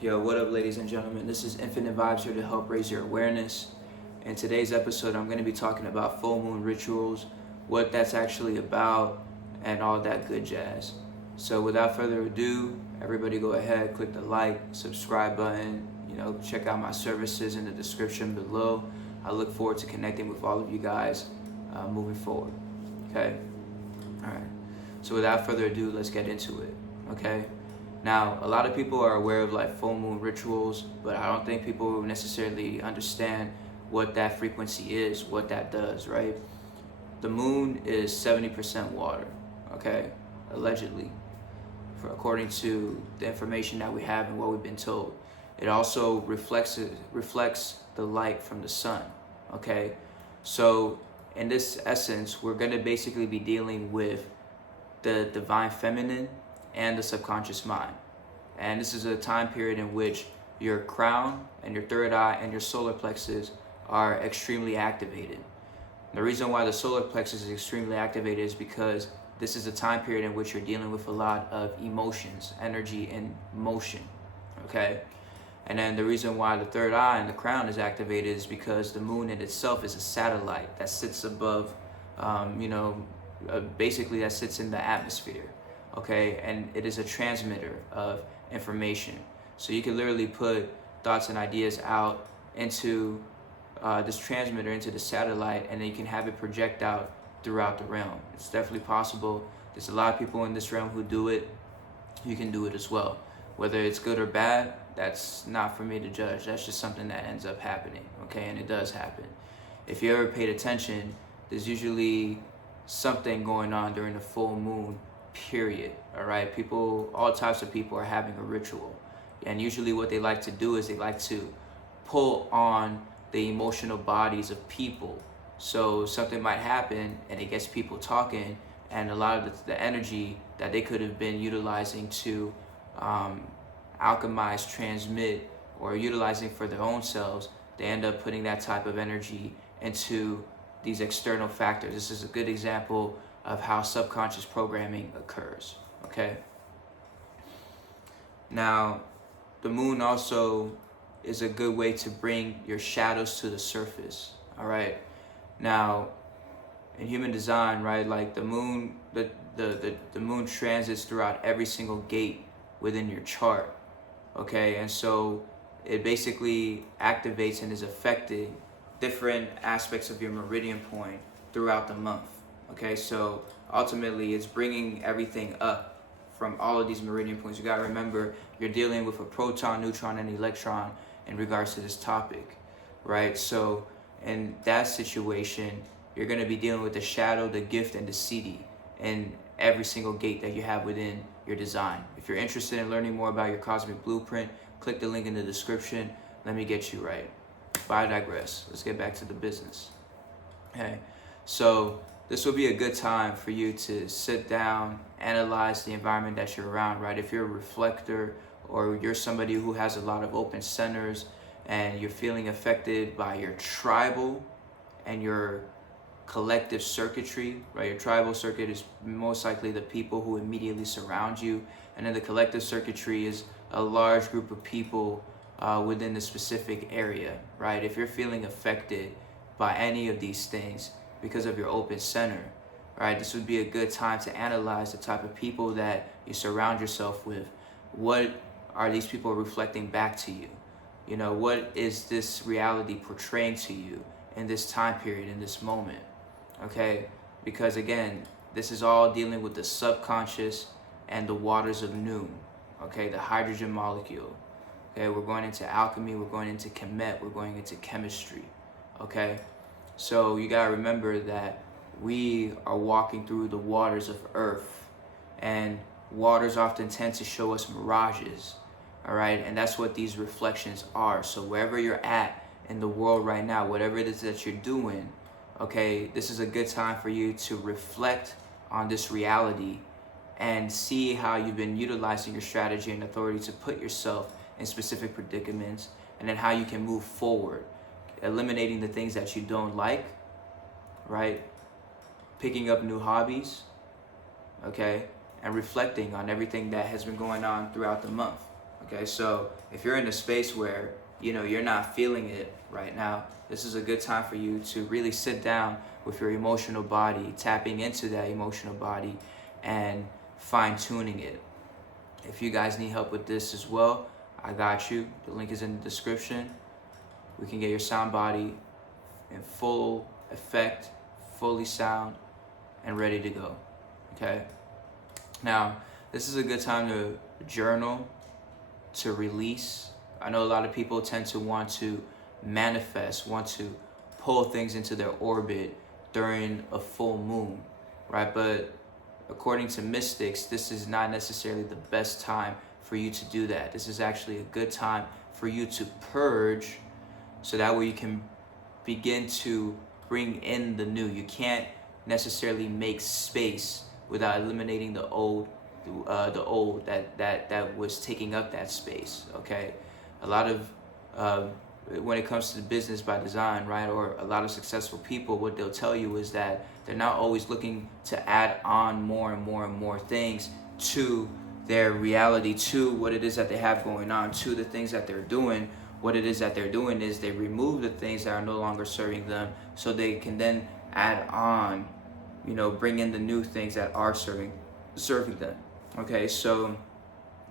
Yo, what up, ladies and gentlemen? This is Infinite Vibes here to help raise your awareness. In today's episode, I'm going to be talking about full moon rituals, what that's actually about, and all that good jazz. So, without further ado, everybody go ahead, click the like, subscribe button. Check out my services in the description below. I look forward to connecting with all of you guys moving forward. Okay. All right. So, without further ado, let's get into it. Okay. Now, a lot of people are aware of like full moon rituals, but I don't think people necessarily understand what that frequency is, what that does, right? The moon is 70% water, okay? Allegedly, according to the information that we have and what we've been told. It also reflects the light from the sun, okay? So in this essence, we're gonna basically be dealing with the divine feminine and the subconscious mind. And this is a time period in which your crown and your third eye and your solar plexus are extremely activated. The reason why the solar plexus is extremely activated is because this is a time period in which you're dealing with a lot of emotions, energy, and motion, okay? And then the reason why the third eye and the crown is activated is because the moon in itself is a satellite that sits above, basically that sits in the atmosphere. Okay, and it is a transmitter of information. So you can literally put thoughts and ideas out into this transmitter, into the satellite, and then you can have it project out throughout the realm. It's definitely possible. There's a lot of people in this realm who do it. You can do it as well. Whether it's good or bad, that's not for me to judge. That's just something that ends up happening, okay, and it does happen. If you ever paid attention, there's usually something going on during the full moon period. All right, all types of people are having a ritual, and usually what they like to do is they like to pull on the emotional bodies of people. So something might happen and it gets people talking, and a lot of the energy that they could have been utilizing to alchemize, transmit, or utilizing for their own selves, they end up putting that type of energy into these external factors. This is a good example of how subconscious programming occurs, okay? Now, the moon also is a good way to bring your shadows to the surface, all right? Now, in human design, right, like the moon, the moon transits throughout every single gate within your chart, okay? And so it basically activates and is affecting different aspects of your meridian point throughout the month. Okay, so ultimately it's bringing everything up from all of these meridian points. You gotta remember, you're dealing with a proton, neutron, and electron in regards to this topic, right? So in that situation, you're gonna be dealing with the shadow, the gift, and the siddhi in every single gate that you have within your design. If you're interested in learning more about your cosmic blueprint, click the link in the description. Let me get you right. But I digress. Let's get back to the business. Okay, so this will be a good time for you to sit down, analyze the environment that you're around, right? If you're a reflector or you're somebody who has a lot of open centers and you're feeling affected by your tribal and your collective circuitry, right? Your tribal circuit is most likely the people who immediately surround you. And then the collective circuitry is a large group of people within the specific area, right? If you're feeling affected by any of these things, because of your open center, right? This would be a good time to analyze the type of people that you surround yourself with. What are these people reflecting back to you? What is this reality portraying to you in this time period, in this moment, okay? Because again, this is all dealing with the subconscious and the waters of noon, okay? The hydrogen molecule, okay? We're going into alchemy, we're going into chemet, we're going into chemistry, okay? So you gotta remember that we are walking through the waters of earth, and waters often tend to show us mirages, all right? And that's what these reflections are. So wherever you're at in the world right now, whatever it is that you're doing, okay, this is a good time for you to reflect on this reality and see how you've been utilizing your strategy and authority to put yourself in specific predicaments, and then how you can move forward, eliminating the things that you don't like, right? Picking up new hobbies, okay? And reflecting on everything that has been going on throughout the month, Okay, so if you're in a space where, you know, you're not feeling it right now, this is a good time for you to really sit down with your emotional body, tapping into that emotional body and fine-tuning it. If you guys need help with this as well, I got you. The link is in the description. We can get your sound body in full effect, fully sound, and ready to go. Okay? Now, this is a good time to journal, to release. I know a lot of people tend to want to manifest, want to pull things into their orbit during a full moon, right? But according to mystics, this is not necessarily the best time for you to do that. This is actually a good time for you to purge, so that way you can begin to bring in the new. You can't necessarily make space without eliminating the old that was taking up that space. Okay, a lot of when it comes to business by design, right, or a lot of successful people, what they'll tell you is that they're not always looking to add on more and more and more things to their reality, to what it is that they have going on, to the things that they're doing. What it is that they're doing is they remove the things that are no longer serving them, so they can then add on, you know, bring in the new things that are serving them. Okay, so,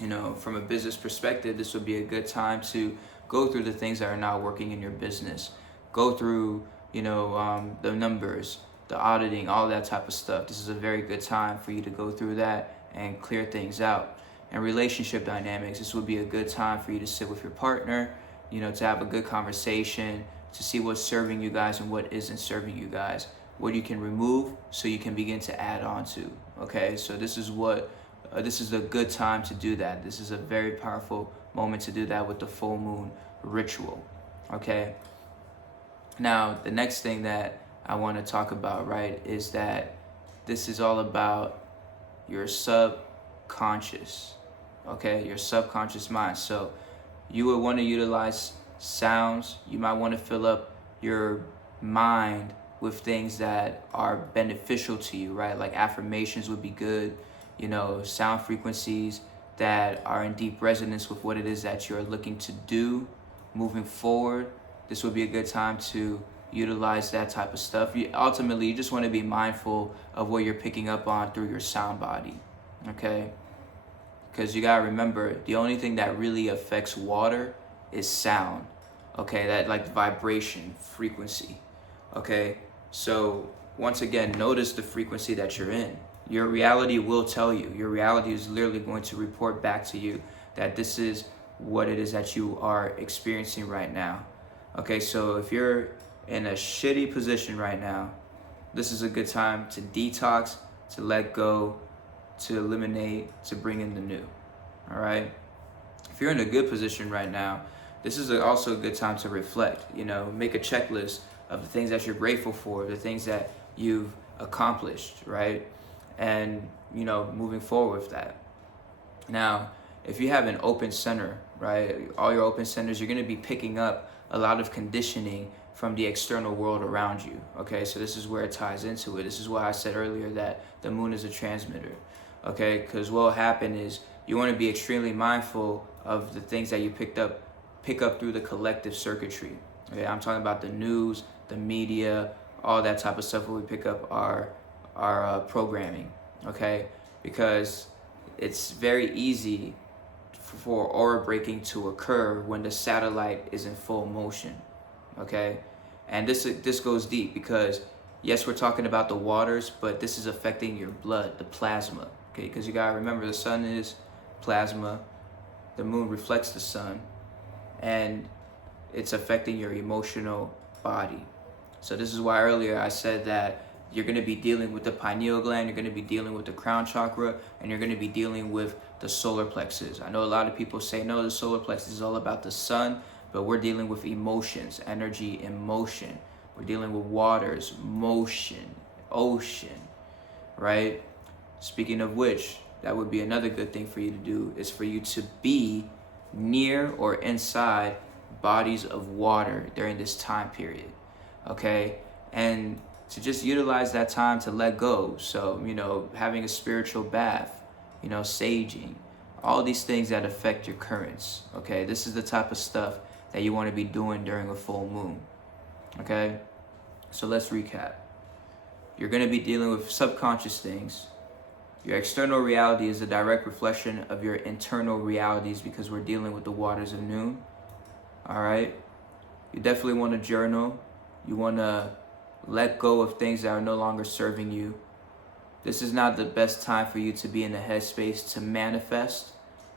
you know, from a business perspective, this would be a good time to go through the things that are not working in your business. Go through, you know, the numbers, the auditing, all that type of stuff. This is a very good time for you to go through that and clear things out. And relationship dynamics, this would be a good time for you to sit with your partner, you know, to have a good conversation, to see what's serving you guys and what isn't serving you guys, what you can remove so you can begin to add on to. Okay, so this is a good time to do that. This is a very powerful moment to do that with the full moon ritual. Okay, now the next thing that I want to talk about, right, is that this is all about your subconscious. Okay, your subconscious mind. So you would want to utilize sounds. You might want to fill up your mind with things that are beneficial to you, right? Like affirmations would be good, you know, sound frequencies that are in deep resonance with what it is that you're looking to do moving forward. This would be a good time to utilize that type of stuff. Ultimately, you just want to be mindful of what you're picking up on through your sound body, okay? Because you gotta remember, the only thing that really affects water is sound, okay? That like vibration, frequency, okay? So once again, notice the frequency that you're in. Your reality will tell you. Your reality is literally going to report back to you that this is what it is that you are experiencing right now. Okay, so if you're in a shitty position right now, this is a good time to detox, to let go, to eliminate, to bring in the new. All right. If you're in a good position right now, this is also a good time to reflect. You know, make a checklist of the things that you're grateful for, the things that you've accomplished, right? And, you know, moving forward with that. Now, if you have an open center, right, all your open centers, you're going to be picking up a lot of conditioning from the external world around you. Okay, so this is where it ties into it. This is why I said earlier that the moon is a transmitter. Okay, because what will happen is you want to be extremely mindful of the things that you pick up through the collective circuitry. Okay, I'm talking about the news, the media, all that type of stuff where we pick up our programming. Okay, because it's very easy for aura breaking to occur when the satellite is in full motion. Okay, and this goes deep because yes, we're talking about the waters, but this is affecting your blood, the plasma. Okay, because you gotta remember the sun is plasma, the moon reflects the sun, and it's affecting your emotional body. So this is why earlier I said that you're going to be dealing with the pineal gland, you're going to be dealing with the crown chakra, and you're going to be dealing with the solar plexus. I know a lot of people say, no, the solar plexus is all about the sun, but we're dealing with emotions, energy, emotion. We're dealing with waters, motion, ocean, right? Speaking of which, that would be another good thing for you to do, is for you to be near or inside bodies of water during this time period, okay? And to just utilize that time to let go. So, you know, having a spiritual bath, you know, saging, all these things that affect your currents. Okay, this is the type of stuff that you want to be doing during a full moon. Okay, so let's recap. You're going to be dealing with subconscious things. Your external reality is a direct reflection of your internal realities, because we're dealing with the waters of noon. All right, you definitely want to journal. You want to let go of things that are no longer serving you. This is not the best time for you to be in the headspace to manifest.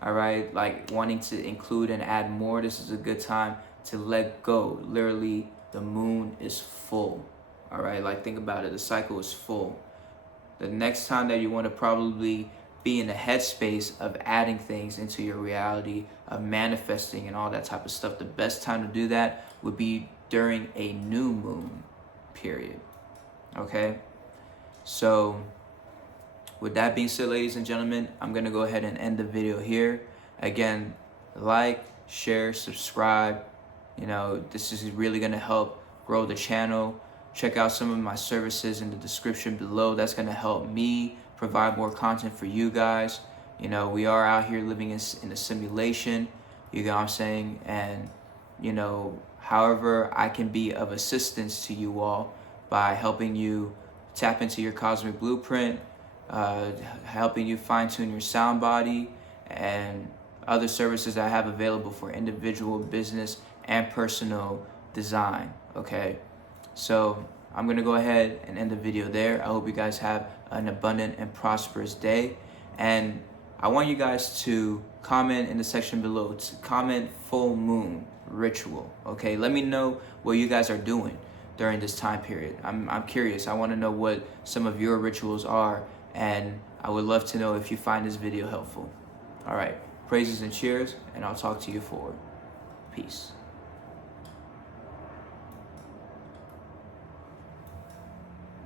All right, like wanting to include and add more. This is a good time to let go. Literally, the moon is full. All right, like think about it. The cycle is full. The next time that you want to probably be in the headspace of adding things into your reality, of manifesting and all that type of stuff, the best time to do that would be during a new moon period. Okay, so with that being said, ladies and gentlemen, I'm going to go ahead and end the video here. Again, like, share, subscribe. You know, this is really going to help grow the channel. Check out some of my services in the description below. That's going to help me provide more content for you guys. You know, we are out here living in a simulation, you know what I'm saying? And, you know, however I can be of assistance to you all by helping you tap into your cosmic blueprint, helping you fine-tune your sound body, and other services I have available for individual, business, and personal design. Okay, so I'm gonna go ahead and end the video there. I hope you guys have an abundant and prosperous day, and I want you guys to comment in the section below. To comment full moon ritual. Okay, let me know what you guys are doing during this time period. I'm curious. I want to know what some of your rituals are, and I would love to know if you find this video helpful. All right, praises and cheers, and I'll talk to you forward. Peace.